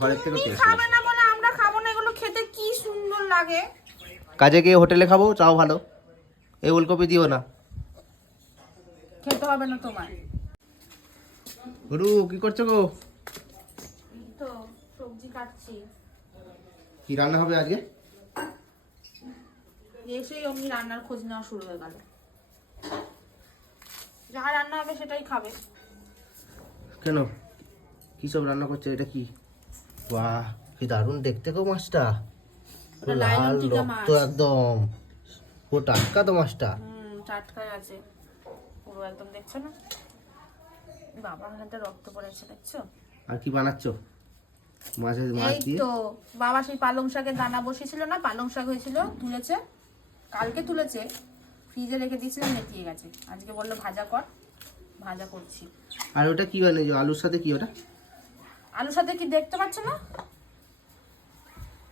ঘরের থেকে টেস্ট খাবে না বলে আমরা খাব না এগুলো খেতে কি সুন্দর লাগে। কাজে গিয়ে হোটেলে খাব চাও ভালো। এই ওলকপি দিও না। খেতে হবে না তোমার গুরু কি করছ গো? তো সবজি কাটছি। কি রান্না হবে আজকে? এসেই অমনি রান্নার খোঁজ নেওয়া শুরু হয়ে গেল। যা রান্না হবে সেটাই খাবে। কেন? কি সব রান্না করছে? এটা কি? বাহ কি দারুণ দেখতে গো মাছটা। লাল রক্ত একদম। পুরো টাটকা তো মাছটা। হুম টাটকায় আছে। পুরো একদম দেখছ না? বাবার হাতে রক্ত পড়েছে দেখছ? আর কি বানাচ্ছ? মাছের মাছ দিয়ে? তো বাবা সেই পালং শাকের দানা বসেছিল না? পালং শাক হয়েছিল তুলেছে। কালকে তুলেছে। ফ্রিজে রেখে দিয়েছিলাম নেতিয়ে গেছে। আজকে বলল ভাজা কর ভাজা করছি। আর ওটা কি বানিয়েছো? আলুর সাথে কি ওটা? আলুর সাথে কি দেখতে পাচ্ছ না?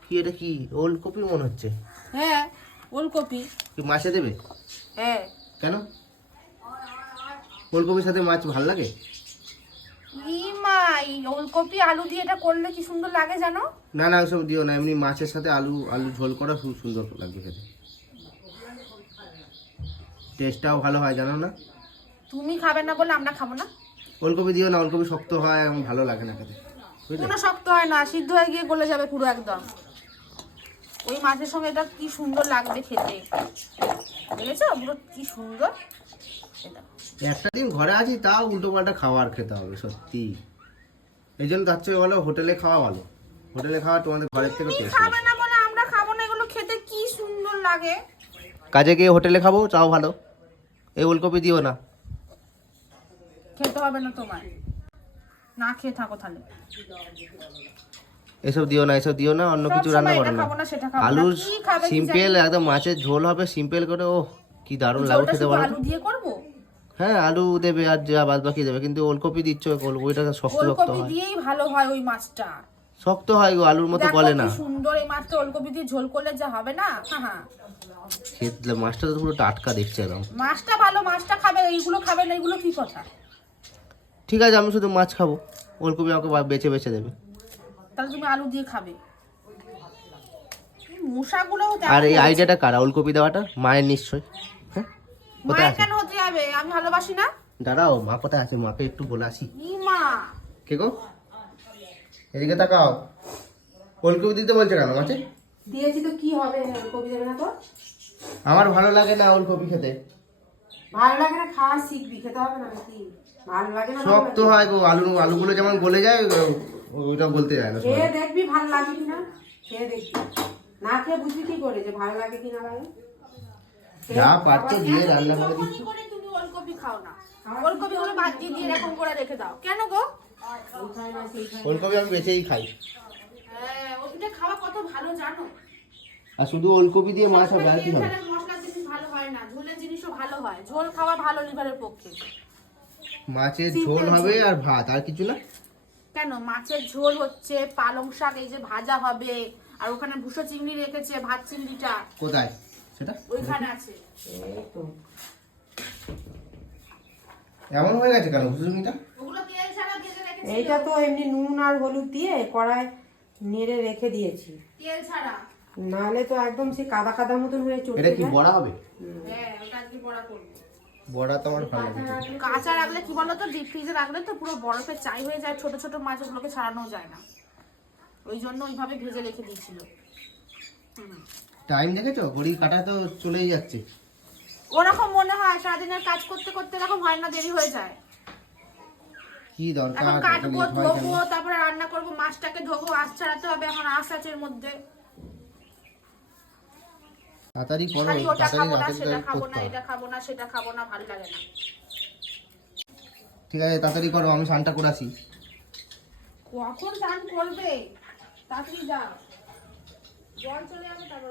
কি এটা কি? ওলকপি মনে হচ্ছে। হ্যাঁ ওলকপি। কি মাছে দেবে? হ্যাঁ। কেন? ওলকপির সাথে মাছ ভালো লাগে? ই মা এই ওলকপি আলু দিয়ে এটা করলে কি সুন্দর লাগে জানো? না না ওসব দিও না এমনি মাছের সাথে আলু আলু ঝোল করা খুব সুন্দর লাগবে খেতে। টেস্টটাও ভালো হয় জানো না? তুমি খাবে না বলে আমরা খাব না। ওলকপি দিও না ওলকপি শক্ত হয় এবং ভালো লাগে না খেতে। কোনো শক্ত হয় না সিদ্ধ হয়ে গিয়ে গলে যাবে পুরো একদম। ওই মাছের সঙ্গে এটা কি সুন্দর লাগবে খেতে। দেখেছ? পুরো কি সুন্দর। একটা দিন ঘরে আছি তাও উল্টো পাল্টা খাবার খেতে হবে সত্যি। এই জন্য তার চেয়ে ভালো হোটেলে খাওয়া ভালো। হোটেলে খাওয়া তোমাদের ঘরের থেকে টেস্ট খাবে না বলে আমরা খাব না এগুলো খেতে কি সুন্দর লাগে। কাজে গিয়ে হোটেলে খাব চাও ভালো। এই ওলকপি দিও না। খেতে হবে না তোমার না খেয়ে থাকো তাহলে। এসব দিও না এসব দিও না অন্য কিছু রান্না করো না। কি সিম্পল একদম মাছের ঝোল হবে সিম্পল করে ও কি দারুণ লাগবে খেতে বলো আলু দিয়ে করব? হ্যাঁ আলু দেবে আর যা বাদ বাকি দেবে কিন্তু ওলকপি দিচ্ছ ওইটা শক্ত শক্ত ওলকপি হয়। দিয়েই ভালো হয় ওই মাছটা। শক্ত হয় গো আলুর মতো গলে না। সুন্দর এই মাছটা ওলকপি দিয়ে ঝোল করলে যা হবে না? হ্যাঁ হ্যাঁ। খেতে মাছটা তো পুরো টাটকা দেখছে একদম। মাছটা ভালো মাছটা খাবে এইগুলো খাবে না এইগুলো কি কথা? ঠিক আছে আমি শুধু মাছ খাব। ওলকপি আমাকে বেছে বেছে দেবে। তাহলে তুমি আলু দিয়ে খাবে। আর এই আইডিয়াটা কারা? ওলকপি দেওয়াটা? মায়ের নিশ্চয়। হ্যাঁ? কোথায় কেন হতে যাবে? আমি ভালোবাসি না? দাঁড়াও মা কোথায় আছে? মাকে একটু বলে আসি। মা। কে গো? এদিকে তাকাও। ওলকপি দিতে বলছে কেন মাছে দিয়েছি তো কি হবে কবি দেবে না তো? আমার ভালো লাগে না ওলকপি খেতে। ভালো লাগে না খাওয়া শিখবি খেতে হবে না নাকি ভালো লাগে না শক্ত হয় গো আলু আলুগুলো যেমন গলে যায় ও- ওইটা বলতে যায় না খেয়ে দেখবি ভালো লাগে কিনা খেয়ে দেখবি। না খেয়ে বুঝবি কি করে যে ভালো লাগে কি না লাগে যা পারছ দিয়ে রান্না করে দিচ্ছি। করে তুমি ওলকপি খাও না। ওলকপি হলো বাদ দিয়ে দিয়ে এরকম করে রেখে দাও। কেন গো? ওলকপি আমি বেছেই খাই। হ্যাঁ ওটা খাওয়া কত ভালো জানো। আর শুধু ওলকপি দিয়ে মাছ হবে আর কি হবে। ভালো হয়। ঝোল খাওয়া ভালো লিভারের পক্ষে। মাছের ঝোল হবে আর ভাত আর কিছু না? কেন? মাছের ঝোল হচ্ছে পালং শাক এই যে ভাজা হবে আর ওখানে ভুসো চিংড়ি রেখেছে ভাত চিংড়িটা। কোথায়? সেটা? ওইখানে আছে। এমন হয়ে গেছে কেন ভুসুমিটা ওগুলো তেল ছাড়া ভেজে রেখেছে এইটা তো এমনি নুন আর হলুদ দিয়ে কড়ায় নেড়ে রেখে দিয়েছি। তেল ছাড়া। নাহলে তো একদম সে কাদা কাদা মতন হয়ে চলে এটা কি বড়া হবে? হ্যাঁ বড়া করব। বড়া তো আমার ভালো লাগে। কাঁচা রাখলে কি বলতো ডিপ ফ্রিজে রাখলে তো পুরো বরফের চাই হয়ে যায় ছোট ছোট মাছ ওগুলোকে ছাড়ানো যায় না। ওই জন্য ওইভাবে ভেজে রেখে দিয়েছিল। টাইম দেখেছ? ঘড়ি কাটা তো চলেই যাচ্ছে। ওরকম মনে হয় সারাদিনের কাজ করতে করতে এরকম হয় না দেরি হয়ে যায়। কি দরকার? এখন কাটবো ধোবো তারপরে রান্না করব মাছটাকে ধোবো আঁচ ছাড়াতে হবে এখন আঁচ আছে এর মধ্যে। তাড়াতাড়ি করো তাড়াতাড়ি রাতের সেটা খাব না এটা খাব না সেটা খাব না ভালো লাগে না। ঠিক আছে তাড়াতাড়ি করো আমি স্নানটা করে আসি। কখন স্নান করবে? তাড়াতাড়ি যাও। জল চলে যাবে তারপর